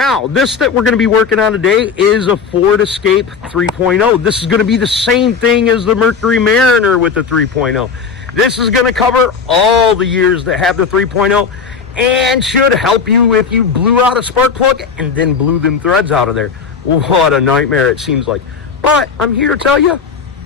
Now, this that we're going to be working on today is a Ford Escape 3.0. This is going to be the same thing as the Mercury Mariner with the 3.0. This is going to cover all the years that have the 3.0 and should help you if you blew out a spark plug and then blew them threads out of there. What a nightmare it seems like. But I'm here to tell you,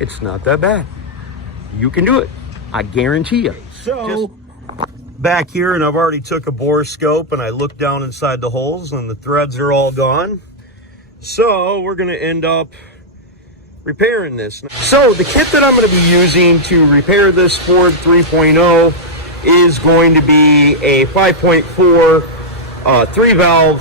it's not that bad. You can do it. I guarantee you. So, back here, and I've already took a bore scope and I looked down inside the holes and the threads are all gone. So we're going to end up repairing this. So the kit that I'm going to be using to repair this Ford 3.0 is going to be a 5.4 3-valve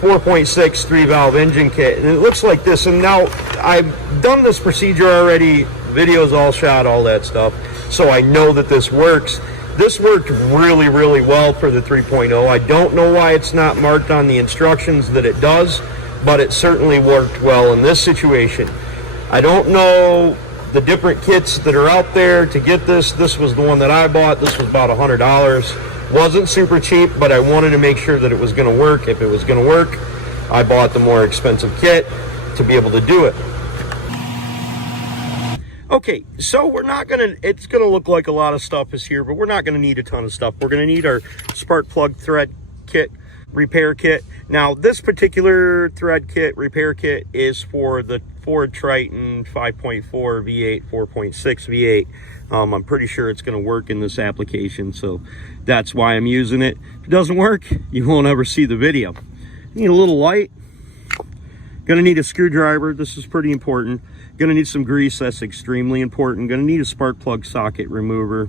4.6 3-valve engine kit, and it looks like this. And now I've done this procedure already, videos all shot, all that stuff, so I know that this works. This worked really, really well for the 3.0. I don't know why it's not marked on the instructions that it does, but it certainly worked well in this situation. I don't know the different kits that are out there to get this. This was the one that I bought. This was about $100. Wasn't super cheap, but I wanted to make sure that it was going to work. If it was going to work, I bought the more expensive kit to be able to do it. Okay, so we're not gonna, it's gonna look like a lot of stuff is here, but we're not gonna need a ton of stuff. We're gonna need our spark plug thread kit, repair kit. Now, this particular thread kit, repair kit, is for the Ford Triton 5.4 V8, 4.6 V8. I'm pretty sure it's gonna work in this application, so that's why I'm using it. If it doesn't work, you won't ever see the video. Need a little light. Gonna need a screwdriver. This is pretty important. Gonna need some grease. That's extremely important. Gonna need a spark plug socket remover.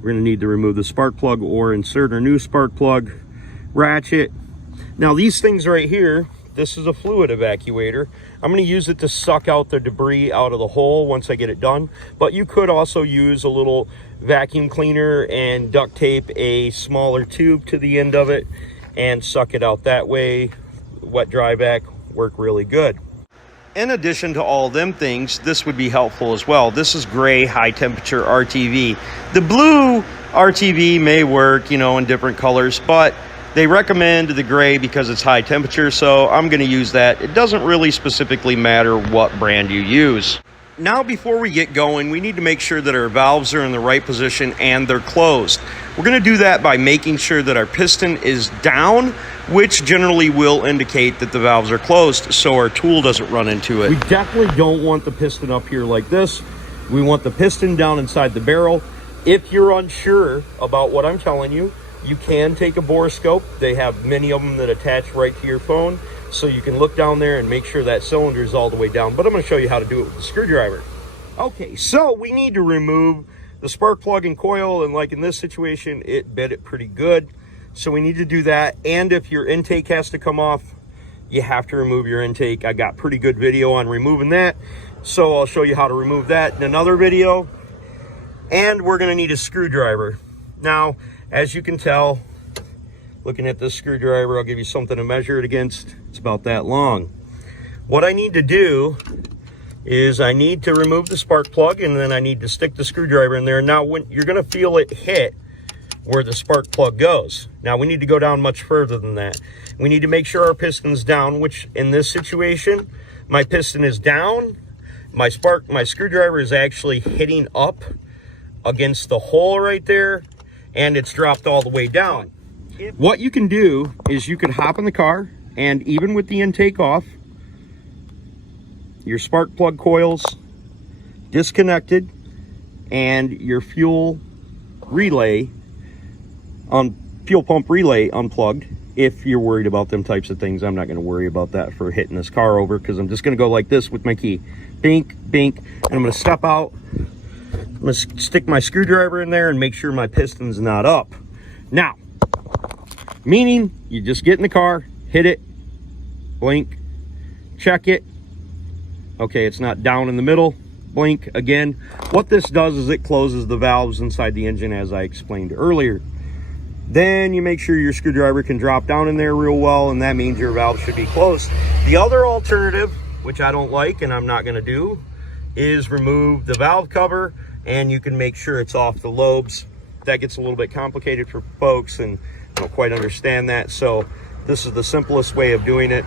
We're gonna need to remove the spark plug or insert a new spark plug. Ratchet. Now these things right here, this is a fluid evacuator. I'm gonna use it to suck out the debris out of the hole once I get it done. But you could also use a little vacuum cleaner and duct tape a smaller tube to the end of it and suck it out that way. Wet dry vac work really good. In addition to all them things, this would be helpful as well. This is gray high temperature RTV. The blue RTV may work, you know, in different colors, but they recommend the gray because it's high temperature, so I'm going to use that. It doesn't really specifically matter what brand you use. Now, before we get going, we need to make sure that our valves are in the right position and they're closed. We're going to do that by making sure that our piston is down, which generally will indicate that the valves are closed so our tool doesn't run into it. We definitely don't want the piston up here like this. We want the piston down inside the barrel. If you're unsure about what I'm telling you, you can take a bore scope. They have many of them that attach right to your phone, so you can look down there and make sure that cylinder is all the way down. But I'm going to show you how to do it with the screwdriver. Okay, so we need to remove the spark plug and coil, and like in this situation, it bit it pretty good. So we need to do that. And if your intake has to come off, you have to remove your intake. I got pretty good video on removing that, so I'll show you how to remove that in another video. And we're going to need a screwdriver. Now, as you can tell, looking at this screwdriver, I'll give you something to measure it against. It's about that long. What I need to do is I need to remove the spark plug, and then I need to stick the screwdriver in there. Now, when you're going to feel it hit where the spark plug goes. Now, we need to go down much further than that. We need to make sure our piston's down, which in this situation, my piston is down. My screwdriver is actually hitting up against the hole right there, and it's dropped all the way down. What you can do is you could hop in the car, and even with the intake off, your spark plug coils disconnected, and your fuel pump relay unplugged. If you're worried about them types of things, I'm not going to worry about that for hitting this car over, because I'm just going to go like this with my key. Bink, bink, and I'm going to step out. I'm going to stick my screwdriver in there and make sure my piston's not up. Now, meaning you just get in the car, hit it, blink, check it. Okay, it's not down in the middle. Blink again. What this does is it closes the valves inside the engine, as I explained earlier. Then you make sure your screwdriver can drop down in there real well, and that means your valve should be closed. The other alternative, which I don't like and I'm not going to do, is remove the valve cover, and you can make sure it's off the lobes. That gets a little bit complicated for folks, and I don't quite understand that. So This is the simplest way of doing it,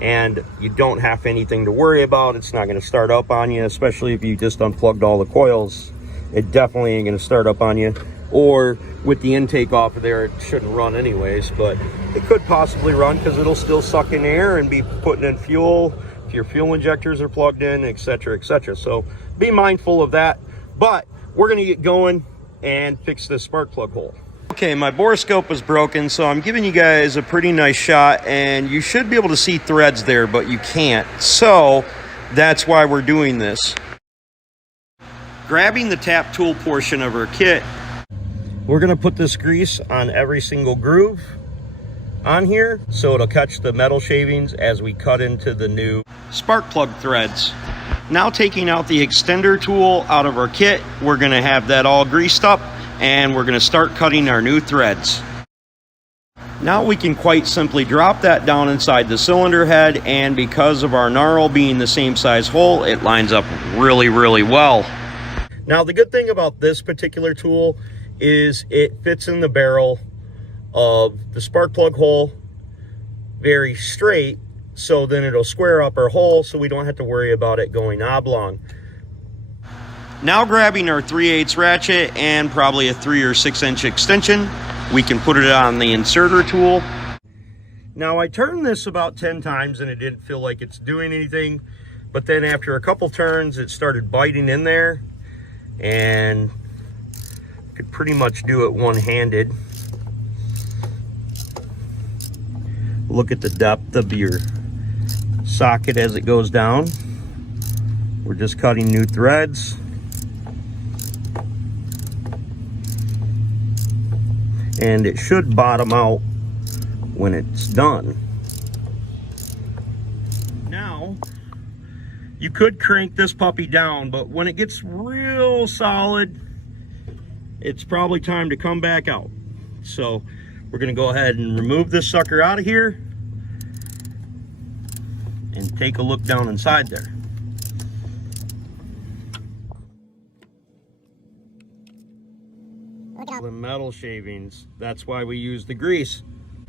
and you don't have anything to worry about. It's not going to start up on you, especially if you just unplugged all the coils. It definitely ain't going to start up on you. Or with the intake off of there, it shouldn't run anyways, but it could possibly run because it'll still suck in air and be putting in fuel if your fuel injectors are plugged in, etc., etc. So be mindful of that. But we're going to get going and fix this spark plug hole. Okay, my borescope was broken, so I'm giving you guys a pretty nice shot, and you should be able to see threads there, but you can't. So that's why we're doing this. Grabbing the tap tool portion of our kit, we're going to put this grease on every single groove on here so it'll catch the metal shavings as we cut into the new spark plug threads. Now taking out the extender tool out of our kit, we're going to have that all greased up and we're going to start cutting our new threads. Now we can quite simply drop that down inside the cylinder head, and because of our knurl being the same size hole, it lines up really, really well. Now the good thing about this particular tool is it fits in the barrel of the spark plug hole very straight, so then it'll square up our hole so we don't have to worry about it going oblong. Now grabbing our 3/8 ratchet and probably a 3 or 6 inch extension, we can put it on the inserter tool. Now I turned this about 10 times and it didn't feel like it's doing anything, but then after a couple turns it started biting in there, and could pretty much do it one-handed. Look at the depth of your socket as it goes down. We're just cutting new threads. And it should bottom out when it's done. Now, you could crank this puppy down, but when it gets real solid, it's probably time to come back out. So we're gonna go ahead and remove this sucker out of here and take a look down inside there. The metal shavings, that's why we use the grease.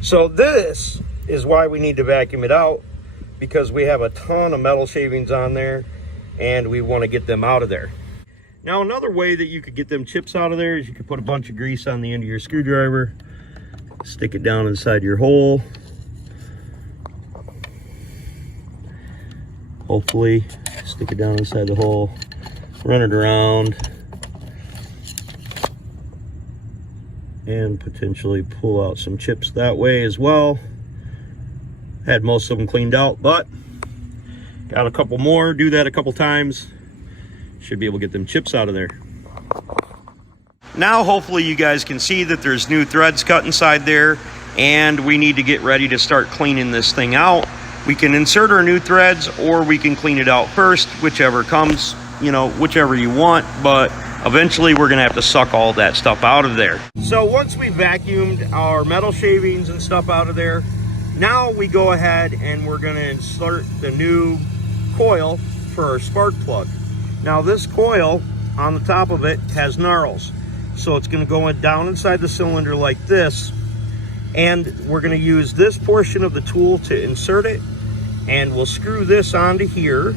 So this is why we need to vacuum it out, because we have a ton of metal shavings on there and we want to get them out of there. Now another way that you could get them chips out of there is you could put a bunch of grease on the end of your screwdriver, stick it down inside your hole, hopefully stick it down inside the hole, run it around, and potentially pull out some chips that way as well. Had most of them cleaned out, but got a couple more. Do that a couple times, should be able to get them chips out of there. Now hopefully you guys can see that there's new threads cut inside there, and we need to get ready to start cleaning this thing out. We can insert our new threads or we can clean it out first, whichever comes, whichever you want, but eventually we're gonna have to suck all that stuff out of there. So once we vacuumed our metal shavings and stuff out of there, now we go ahead and we're gonna insert the new coil for our spark plug. Now this coil on the top of it has knurls, so it's gonna go down inside the cylinder like this, and we're gonna use this portion of the tool to insert it, and we'll screw this onto here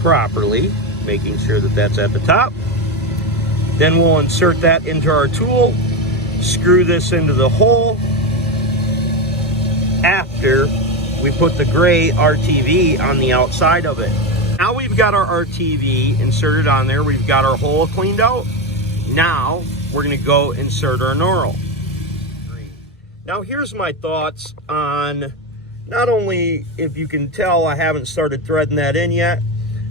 properly, making sure that that's at the top. Then we'll insert that into our tool, screw this into the hole after we put the gray RTV on the outside of it. Now we've got our RTV inserted on there, we've got our hole cleaned out. Now we're gonna go insert our knurl. Now here's my thoughts on, not only, if you can tell I haven't started threading that in yet,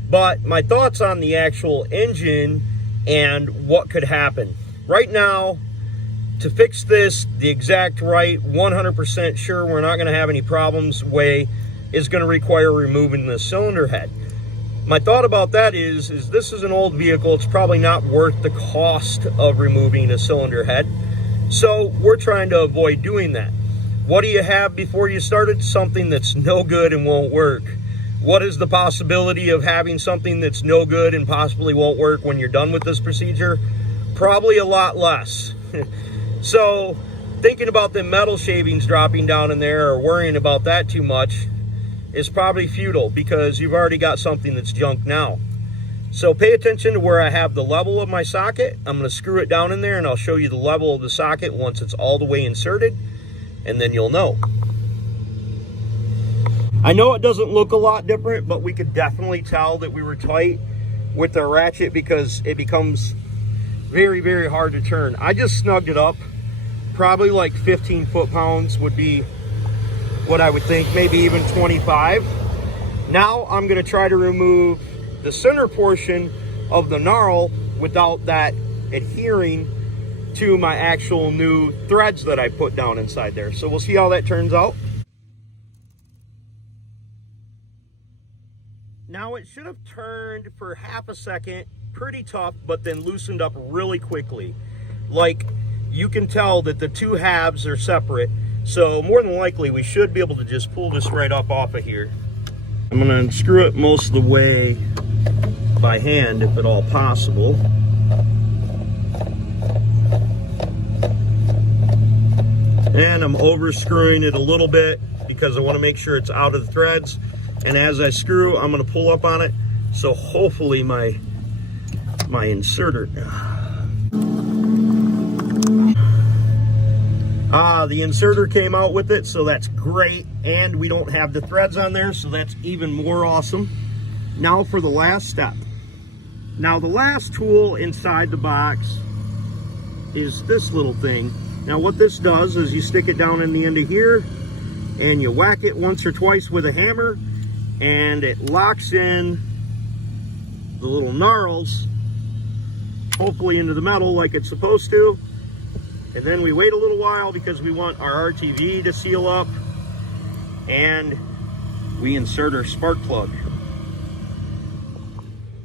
but my thoughts on the actual engine and what could happen. Right now, to fix this the exact right, 100% sure we're not gonna have any problems way, is gonna require removing the cylinder head. My thought about that is this is an old vehicle, it's probably not worth the cost of removing a cylinder head. So we're trying to avoid doing that. What do you have before you started? Something that's no good and won't work. What is the possibility of having something that's no good and possibly won't work when you're done with this procedure? Probably a lot less. So thinking about the metal shavings dropping down in there or worrying about that too much is probably futile, because you've already got something that's junk now. So pay attention to where I have the level of my socket. I'm going to screw it down in there, and I'll show you the level of the socket once it's all the way inserted, and then you'll know. I know it doesn't look a lot different, but we could definitely tell that we were tight with the ratchet, because it becomes very, very hard to turn. I just snugged it up. Probably like 15 foot-pounds would be what I would think, maybe even 25. Now I'm going to try to remove the center portion of the knurl without that adhering to my actual new threads that I put down inside there. So we'll see how that turns out. Now it should have turned for half a second pretty tough, but then loosened up really quickly. Like, you can tell that the two halves are separate. So more than likely we should be able to just pull this right up off of here. I'm gonna unscrew it most of the way by hand, if at all possible. And I'm over screwing it a little bit because I want to make sure it's out of the threads. And as I screw, I'm going to pull up on it, so hopefully my inserter, the inserter came out with it, so that's great. And we don't have the threads on there, so that's even more awesome. Now for the last step. Now the last tool inside the box is this little thing. Now what this does is you stick it down in the end of here and you whack it once or twice with a hammer, and it locks in the little knurls, hopefully into the metal like it's supposed to. And then we wait a little while because we want our RTV to seal up, and we insert our spark plug.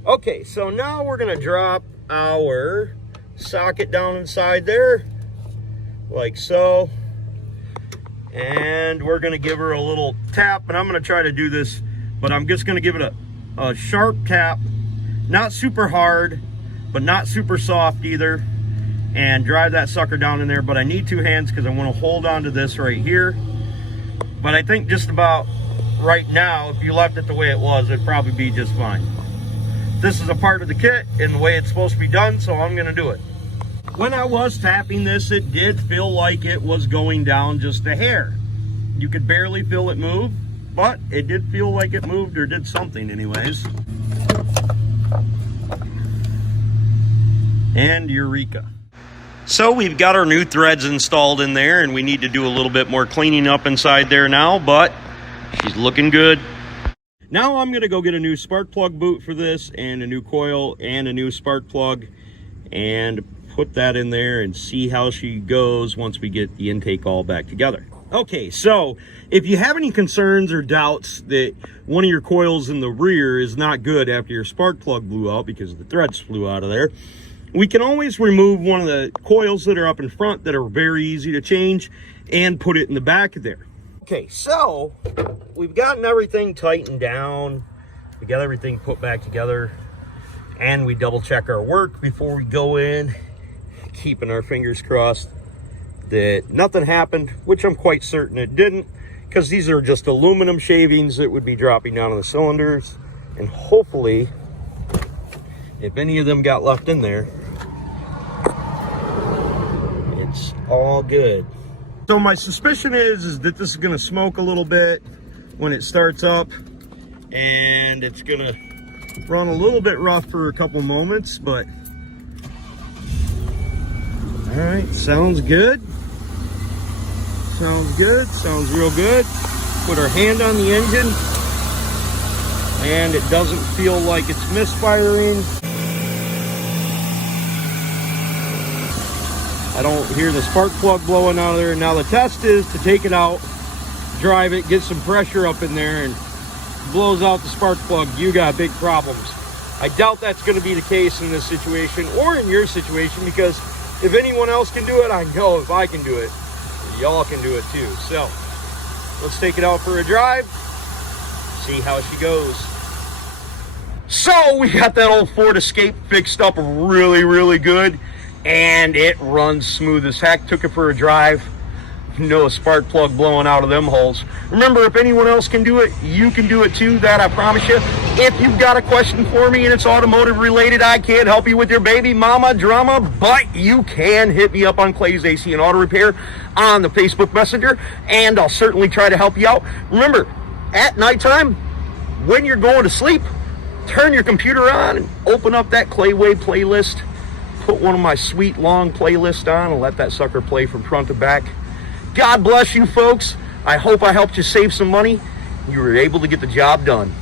Okay, so now we're gonna drop our socket down inside there, like so. And we're gonna give her a little tap, and I'm gonna try to do this, but I'm just gonna give it a sharp tap, not super hard, but not super soft either, and drive that sucker down in there. But I need two hands because I wanna hold on to this right here. But I think just about right now, if you left it the way it was, it'd probably be just fine. This is a part of the kit and the way it's supposed to be done, so I'm gonna do it. When I was tapping this, it did feel like it was going down just a hair. You could barely feel it move, but it did feel like it moved, or did something anyways. And eureka. So we've got our new threads installed in there, and we need to do a little bit more cleaning up inside there now, but she's looking good. Now I'm gonna go get a new spark plug boot for this, and a new coil, and a new spark plug, and put that in there and see how she goes once we get the intake all back together. Okay, so if you have any concerns or doubts that one of your coils in the rear is not good after your spark plug blew out because the threads flew out of there, we can always remove one of the coils that are up in front that are very easy to change and put it in the back of there. Okay, so we've gotten everything tightened down. We got everything put back together, and we double check our work before we go in, keeping our fingers crossed that nothing happened, which I'm quite certain it didn't, because these are just aluminum shavings that would be dropping down on the cylinders. And hopefully, if any of them got left in there, it's all good. So my suspicion is that this is going to smoke a little bit when it starts up, and it's going to run a little bit rough for a couple moments, but all right, sounds good. Sounds good, sounds real good. Put our hand on the engine, and it doesn't feel like it's misfiring. I don't hear the spark plug blowing out of there. Now the test is to take it out, drive it, get some pressure up in there, and blows out the spark plug, you got big problems. I doubt that's going to be the case in this situation or in your situation, because if anyone else can do it, I know if I can do it, y'all can do it too. So let's take it out for a drive, see how she goes. So we got that old Ford Escape fixed up really, really good, and it runs smooth as heck. Took it for a drive. no spark plug blowing out of them holes. Remember, if anyone else can do it, you can do it too. That I promise you. If you've got a question for me and it's automotive related, I can't help you with your baby mama drama, but you can hit me up on Clay's AC and Auto Repair on the Facebook Messenger, and I'll certainly try to help you out. Remember, at nighttime, when you're going to sleep, turn your computer on and open up that Clayway playlist. Put one of my sweet long playlists on and let that sucker play from front to back. God bless you folks. I hope I helped you save some money. You were able to get the job done.